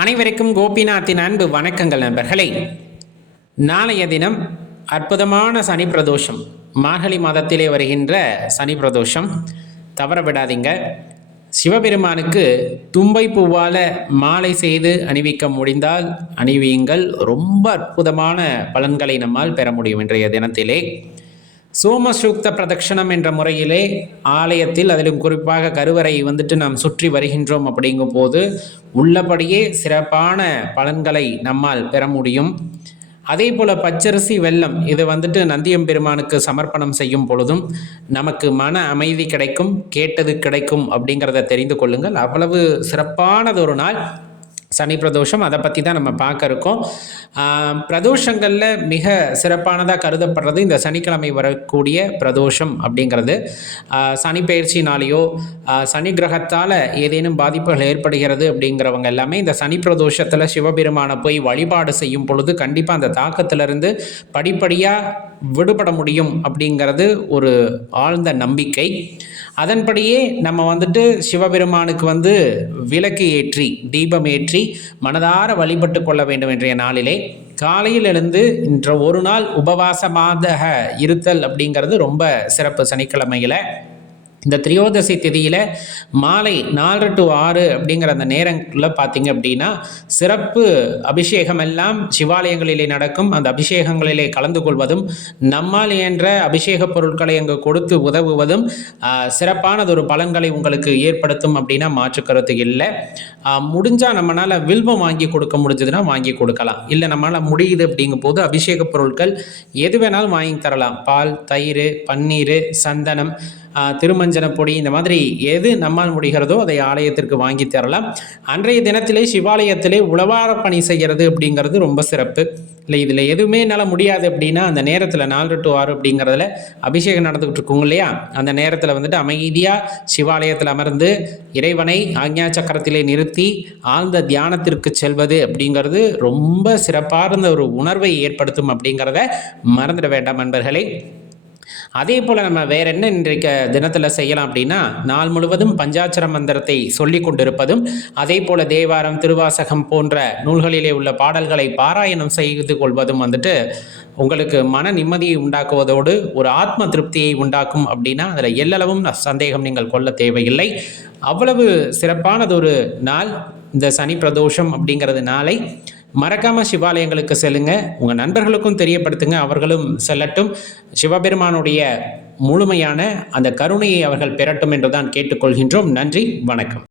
அனைவருக்கும் கோபிநாத்தின் அன்பு வணக்கங்கள் நண்பர்களே. நாளைய தினம் அற்புதமான சனி பிரதோஷம், மார்கழி மாதத்திலே வருகின்ற சனி பிரதோஷம். தவற விடாதீங்க. சிவபெருமானுக்கு தும்பை பூவால் மாலை செய்து அணிவிக்க முடிந்தால் அணிவியுங்கள். ரொம்ப அற்புதமான பலன்களை நம்மால் பெற முடியும். இன்றைய தினத்திலே சோமசூக்த பிரதட்சணம் என்ற முறையிலே ஆலயத்தில், அதிலும் குறிப்பாக கருவறை நாம் சுற்றி வருகின்றோம். அப்படிங்கும் போது உள்ளபடியே சிறப்பான பலன்களை நம்மால் பெற முடியும். அதே போல் பச்சரிசி வெல்லம் இது நந்தியம்பெருமானுக்கு சமர்ப்பணம் செய்யும் பொழுதும் நமக்கு மன அமைதி கிடைக்கும், கேட்டது கிடைக்கும் அப்படிங்கிறத தெரிந்து கொள்ளுங்கள். அவ்வளவு சிறப்பானதொரு நாள் சனி பிரதோஷம். அதை பற்றி தான் நம்ம பார்க்க இருக்கோம். பிரதோஷங்களில் மிக சிறப்பானதாக கருதப்படுறது இந்த சனிக்கிழமை வரக்கூடிய பிரதோஷம் அப்படிங்கிறது. சனி பயிற்சினாலேயோ சனி கிரகத்தால் ஏதேனும் பாதிப்புகள் ஏற்படுகிறது அப்படிங்கிறவங்க எல்லாமே இந்த சனி பிரதோஷத்தில் சிவபெருமானை போய் வழிபாடு செய்யும் பொழுது கண்டிப்பாக அந்த தாக்கத்திலிருந்து படிப்படியாக விடுபட முடியும் அப்படிங்கிறது ஒரு ஆழ்ந்த நம்பிக்கை. அதன்படியே நம்ம சிவபெருமானுக்கு விளக்கு ஏற்றி தீபம் ஏற்றி மனதார வழிபட்டு கொள்ள வேண்டும். இன்றைய நாளிலே காலையில் எழுந்து இன்ற ஒரு நாள் உபவாசமாக இருத்தல் அப்படிங்கிறது ரொம்ப சிறப்பு. சனிக்கிழமையில் இந்த திரியோதசி திதியில் மாலை 4 to 6 அப்படிங்கிற அந்த நேரங்களில் பார்த்திங்க அப்படின்னா சிறப்பு அபிஷேகம் எல்லாம் சிவாலயங்களிலே நடக்கும். அந்த அபிஷேகங்களிலே கலந்து கொள்வதும் நம்மால் என்ற அபிஷேக பொருட்களை அங்கு கொடுத்து உதவுவதும் சிறப்பானதொரு பலன்களை உங்களுக்கு ஏற்படுத்தும் அப்படின்னா மாற்றுக்கருத்து இல்லை. முடிஞ்சால் நம்மளால் வில்வம் வாங்கி கொடுக்க முடிஞ்சதுன்னா வாங்கி கொடுக்கலாம். இல்லை நம்மளால் முடியுது அப்படிங்கும் போது அபிஷேக பொருட்கள் எது வேணாலும் வாங்கி தரலாம். பால், தயிர், பன்னீர், சந்தனம், திருமஞ்சன பொடி, இந்த மாதிரி எது நம்மால் முடிகிறதோ அதை ஆலயத்திற்கு வாங்கி தரலாம். அன்றைய தினத்திலே சிவாலயத்திலே உழவார பணி செய்கிறது அப்படிங்கிறது ரொம்ப சிறப்பு. இல்லை இதில் எதுவுமே என்னால் முடியாது அப்படின்னா அந்த நேரத்தில் 4 to 6 அப்படிங்கிறதுல அபிஷேகம் நடந்துக்கிட்டு இருக்கோங்க இல்லையா, அந்த நேரத்தில் அமைதியாக சிவாலயத்தில் அமர்ந்து இறைவனை ஆக்ஞா சக்கரத்திலே நிறுத்தி ஆழ்ந்த தியானத்திற்கு செல்வது அப்படிங்கிறது ரொம்ப சிறப்பான ஒரு உணர்வை ஏற்படுத்தும் அப்படிங்கிறத மறந்துட வேண்டாம் நண்பர்களே. அதே போல் நம்ம வேற என்ன இன்றைக்கு தினத்தில் செய்யலாம் அப்படின்னா, நாள் முழுவதும் பஞ்சாட்சர மந்திரத்தை சொல்லி கொண்டிருப்பதும், அதே போல் தேவாரம், திருவாசகம் போன்ற நூல்களிலே உள்ள பாடல்களை பாராயணம் செய்து கொள்வதும் உங்களுக்கு மன நிம்மதியை உண்டாக்குவதோடு ஒரு ஆத்ம திருப்தியை உண்டாக்கும் அப்படின்னா அதில் எல்லளவும் சந்தேகம் நீங்கள் கொள்ள தேவையில்லை. அவ்வளவு சிறப்பானதொரு நாள் இந்த சனி பிரதோஷம் அப்படிங்கிறது. நாளை மறக்காமல் சிவாலயங்களுக்கு செல்லுங்க, உங்கள் நண்பர்களுக்கும் தெரியப்படுத்துங்க, அவர்களும் செல்லட்டும். சிவபெருமானுடைய முழுமையான அந்த கருணையை அவர்கள் பெறட்டும் என்றுதான் கேட்டுக்கொள்கின்றோம். நன்றி, வணக்கம்.